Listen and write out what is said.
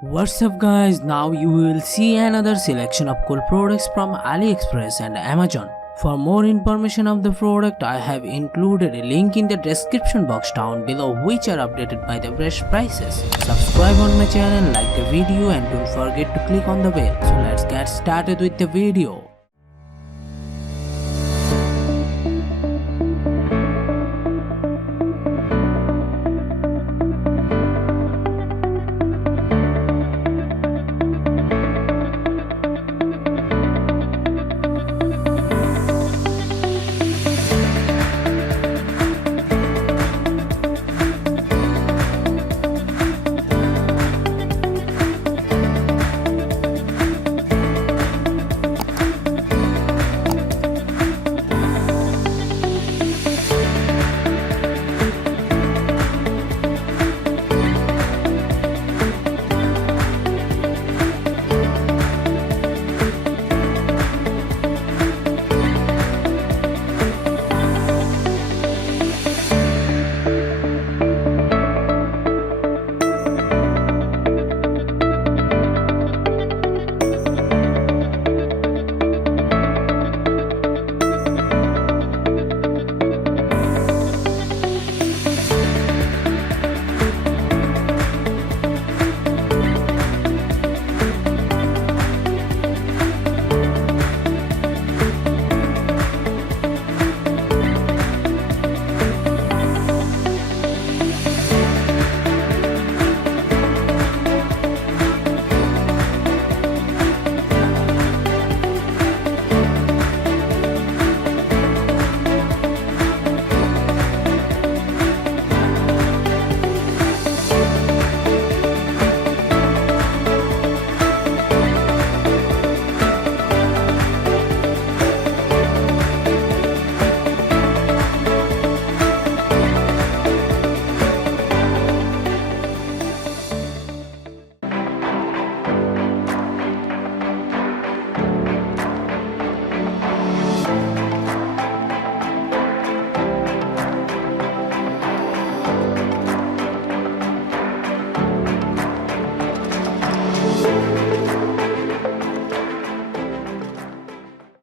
What's up guys, now you will see another selection of cool products from Aliexpress and Amazon. For more information of the product, I have included a link in the description box down below which are updated by the fresh prices. Subscribe on my channel, like the video and don't forget to click on the bell. So let's get started with the video.